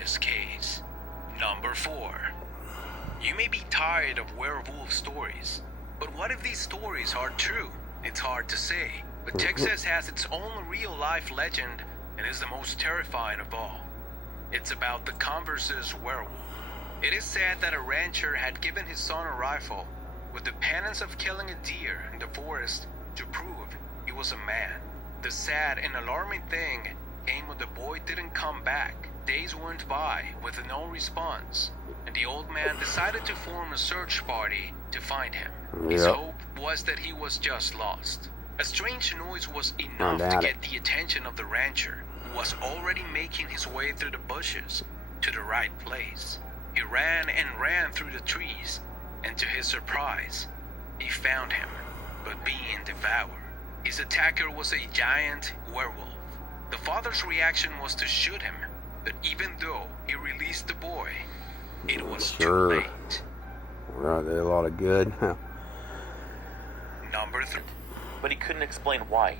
this case. Number 4. You may be tired of werewolf stories, but what if these stories are true? It's hard to say, but Texas has its own real-life legend and is the most terrifying of all. It's about the Converse's werewolf. It is said that a rancher had given his son a rifle with the penance of killing a deer in the forest to prove he was a man. The sad and alarming thing came when the boy didn't come back. Days went by with no response, and the old man decided to form a search party to find him. His hope was that he was just lost. A strange noise was enough to get the attention of the rancher, who was already making his way through the bushes to the right place. He ran and ran through the trees, and to his surprise, he found him, but being devoured. His attacker was a giant werewolf. The father's reaction was to shoot him, but even though he released the boy, it was too late. Right, they did a lot of good. Number 3. But he couldn't explain why.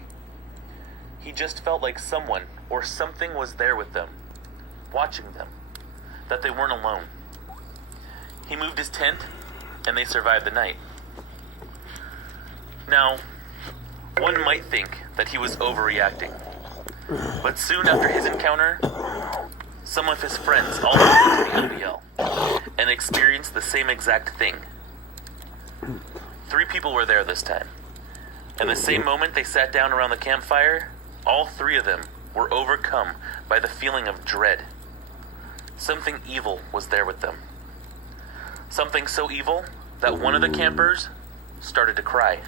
He just felt like someone or something was there with them, watching them, that they weren't alone. He moved his tent, and they survived the night. Now, one might think that he was overreacting, but soon after his encounter, some of his friends all moved into the LBL and experienced the same exact thing. 3 people were there this time, and the same moment they sat down around the campfire, all 3 of them were overcome by the feeling of dread. Something evil was there with them. Something so evil that one of the campers started to cry.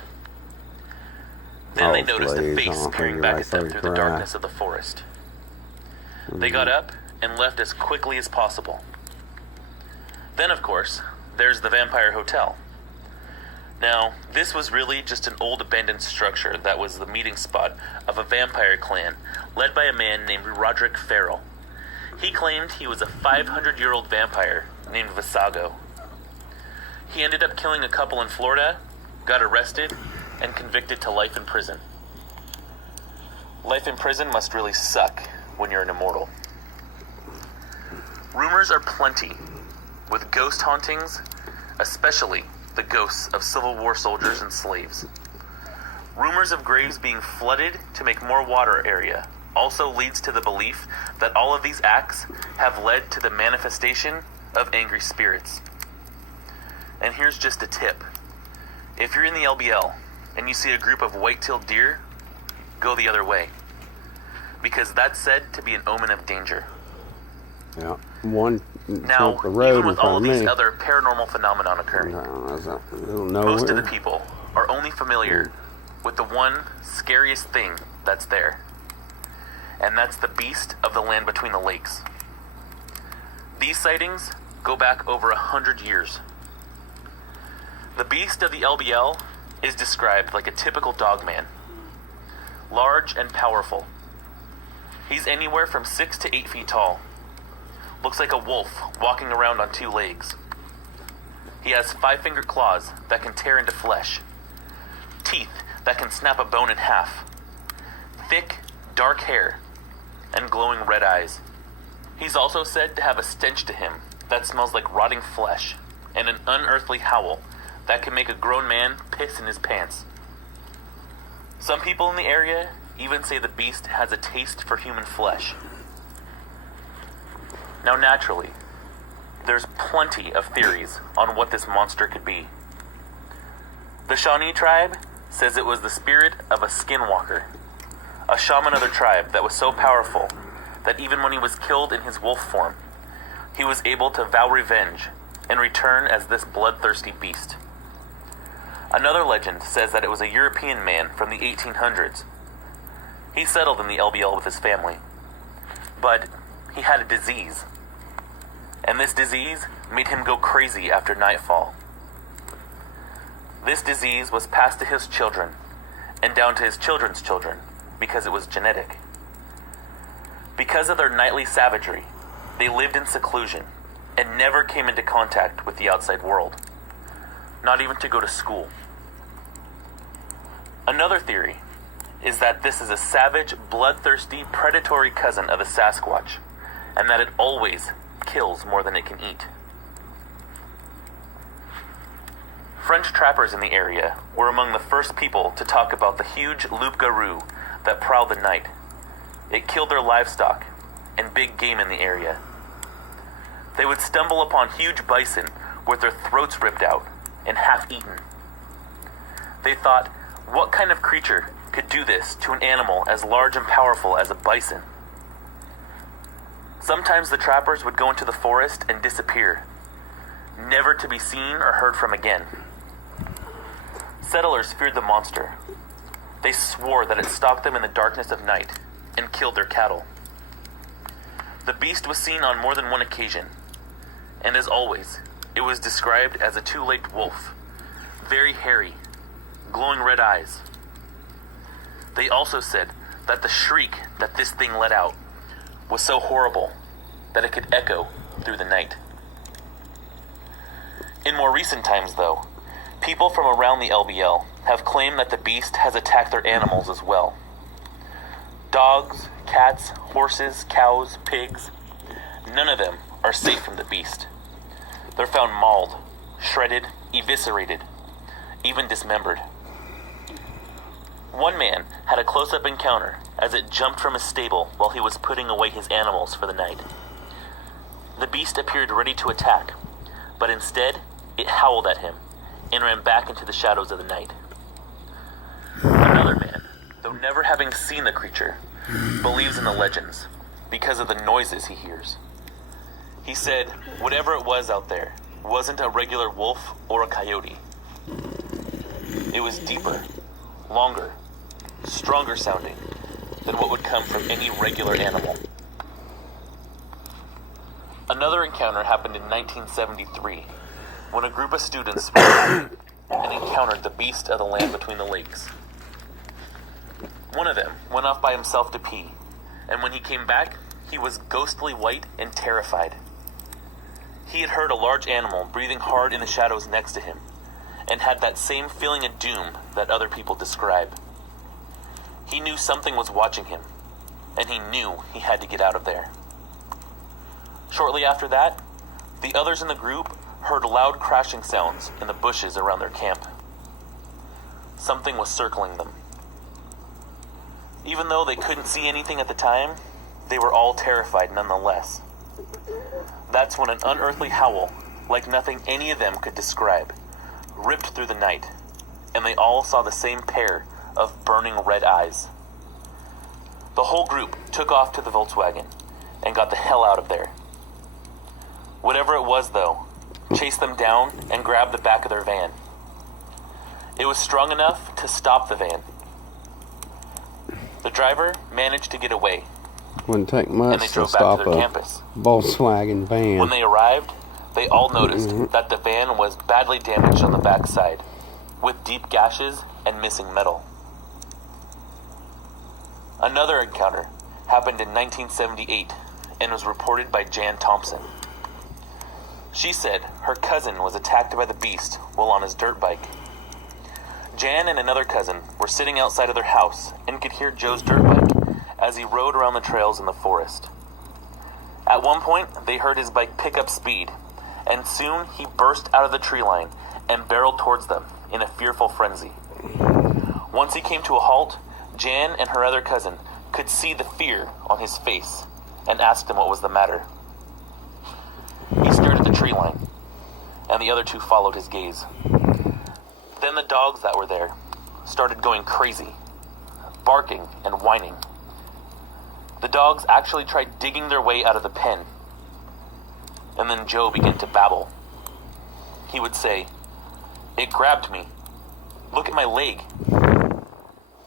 Then they noticed a face peering back at them through the darkness of the forest. They got up and left as quickly as possible. Then, of course, there's the Vampire Hotel. Now, this was really just an old abandoned structure that was the meeting spot of a vampire clan led by a man named Roderick Farrell. He claimed he was a 500-year-old vampire named Visago. He ended up killing a couple in Florida, got arrested, and convicted to life in prison. Life in prison must really suck when you're an immortal. Rumors are plenty, with ghost hauntings, especially the ghosts of Civil War soldiers and slaves. Rumors of graves being flooded to make more water area also leads to the belief that all of these acts have led to the manifestation of angry spirits. And here's just a tip. If you're in the LBL and you see a group of white-tailed deer, go the other way, because that's said to be an omen of danger. Yeah, one now, the road even with all of these other paranormal phenomenon occurring, most of the people are only familiar with the one scariest thing that's there, and that's the beast of the land between the lakes. These sightings go back over 100 years. The beast of the LBL is described like a typical dogman, large and powerful. He's anywhere from 6 to 8 feet tall. Looks like a wolf walking around on 2 legs. He has 5-fingered claws that can tear into flesh, teeth that can snap a bone in half, thick, dark hair, and glowing red eyes. He's also said to have a stench to him that smells like rotting flesh, and an unearthly howl that can make a grown man piss in his pants. Some people in the area even say the beast has a taste for human flesh. Now, naturally, there's plenty of theories on what this monster could be. The Shawnee tribe says it was the spirit of a skinwalker, a shaman of their tribe that was so powerful that even when he was killed in his wolf form, he was able to vow revenge and return as this bloodthirsty beast. Another legend says that it was a European man from the 1800s. He settled in the LBL with his family, but he had a disease, and this disease made him go crazy after nightfall. This disease was passed to his children, and down to his children's children, because it was genetic. Because of their nightly savagery, they lived in seclusion, and never came into contact with the outside world, not even to go to school. Another theory is that this is a savage, bloodthirsty, predatory cousin of the Sasquatch, and that it always kills more than it can eat. French trappers in the area were among the first people to talk about the huge loup-garou that prowled the night. It killed their livestock and big game in the area. They would stumble upon huge bison with their throats ripped out and half eaten. They thought, what kind of creature could do this to an animal as large and powerful as a bison? Sometimes the trappers would go into the forest and disappear, never to be seen or heard from again. Settlers feared the monster. They swore that it stalked them in the darkness of night and killed their cattle. The beast was seen on more than one occasion, and as always, it was described as a two-legged wolf, very hairy, glowing red eyes. They also said that the shriek that this thing let out was so horrible that it could echo through the night. In more recent times, though, people from around the LBL have claimed that the beast has attacked their animals as well. Dogs, cats, horses, cows, pigs, none of them are safe from the beast. They're found mauled, shredded, eviscerated, even dismembered. One man had a close-up encounter as it jumped from his stable while he was putting away his animals for the night. The beast appeared ready to attack, but instead it howled at him and ran back into the shadows of the night. Another man, though never having seen the creature, believes in the legends because of the noises he hears. He said whatever it was out there wasn't a regular wolf or a coyote. It was deeper, longer, stronger sounding than what would come from any regular animal. Another encounter happened in 1973 when a group of students and encountered the beast of the land between the lakes. One of them went off by himself to pee, and when he came back, he was ghostly white and terrified. He had heard a large animal breathing hard in the shadows next to him, and had that same feeling of doom that other people describe. He knew something was watching him, and he knew he had to get out of there. Shortly after that, the others in the group heard loud crashing sounds in the bushes around their camp. Something was circling them. Even though they couldn't see anything at the time, they were all terrified nonetheless. That's when an unearthly howl, like nothing any of them could describe, ripped through the night, and they all saw the same pair of burning red eyes. The whole group took off to the Volkswagen and got the hell out of there. Whatever it was, though, chased them down and grabbed the back of their van. It was strong enough to stop the van. The driver managed to get away, Wouldn't take and much they to drove back stop to their a campus. Volkswagen van. When they arrived, they all noticed that the van was badly damaged on the backside, with deep gashes and missing metal. Another encounter happened in 1978 and was reported by Jan Thompson. She said her cousin was attacked by the beast while on his dirt bike. Jan and another cousin were sitting outside of their house and could hear Joe's dirt bike as he rode around the trails in the forest. At one point, they heard his bike pick up speed, and soon he burst out of the tree line and barreled towards them in a fearful frenzy. Once he came to a halt, Jan and her other cousin could see the fear on his face and asked him what was the matter. He stared at the tree line, and the other two followed his gaze. Then the dogs that were there started going crazy, barking and whining. The dogs actually tried digging their way out of the pen. And then Joe began to babble. He would say, "It grabbed me. Look at my leg."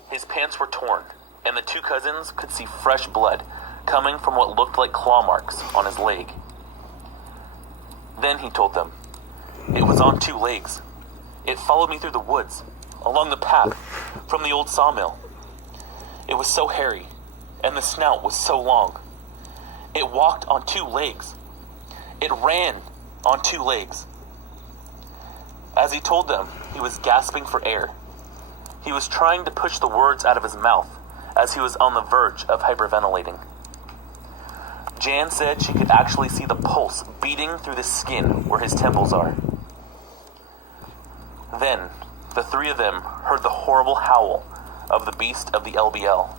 His pants were torn, and the two cousins could see fresh blood coming from what looked like claw marks on his leg. Then he told them, "It was on two legs. It followed me through the woods, along the path, from the old sawmill. It was so hairy, and the snout was so long. It walked on two legs. It ran on two legs." As he told them, he was gasping for air. He was trying to push the words out of his mouth as he was on the verge of hyperventilating. Jan said she could actually see the pulse beating through the skin where his temples are. Then, the three of them heard the horrible howl of the beast of the LBL.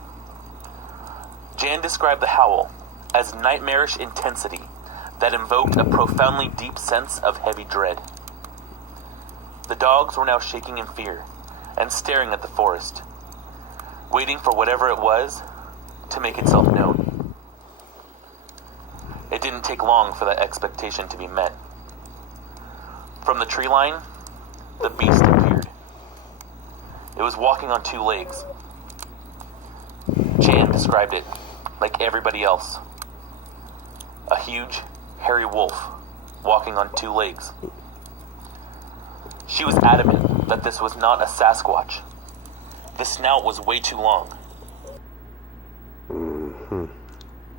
Jan described the howl as nightmarish intensity that invoked a profoundly deep sense of heavy dread. The dogs were now shaking in fear and staring at the forest, waiting for whatever it was to make itself known. It didn't take long for that expectation to be met. From the tree line, the beast appeared. It was walking on two legs. Jan described it like everybody else. A huge, hairy wolf walking on two legs. She was adamant that this was not a Sasquatch. The snout was way too long.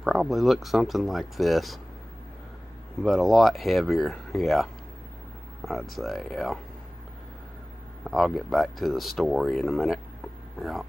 Probably looks something like this, but a lot heavier. Yeah, I'd say, yeah. I'll get back to the story in a minute. Yeah.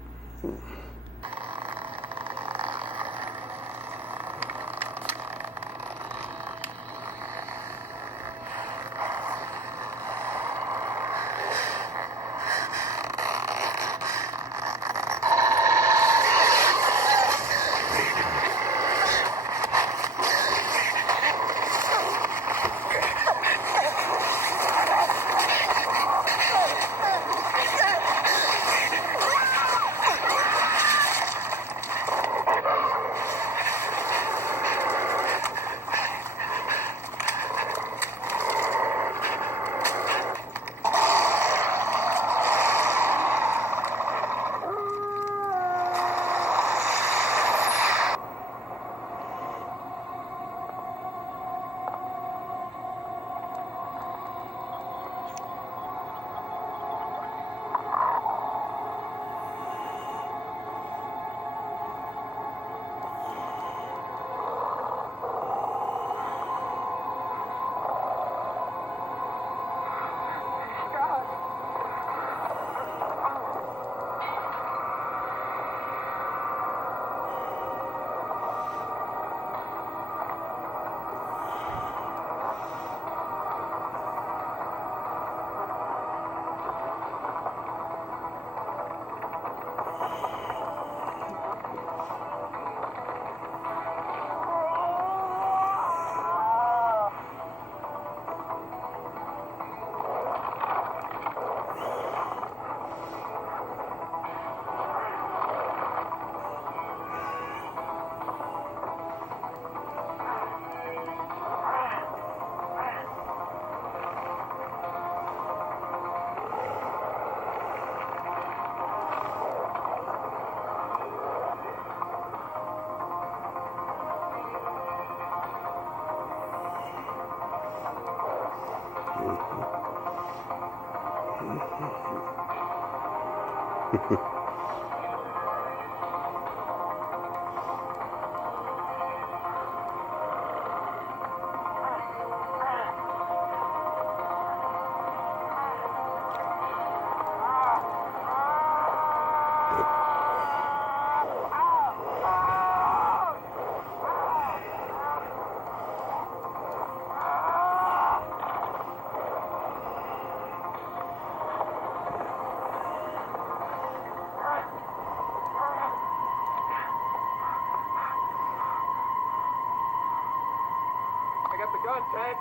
Gun, Ted.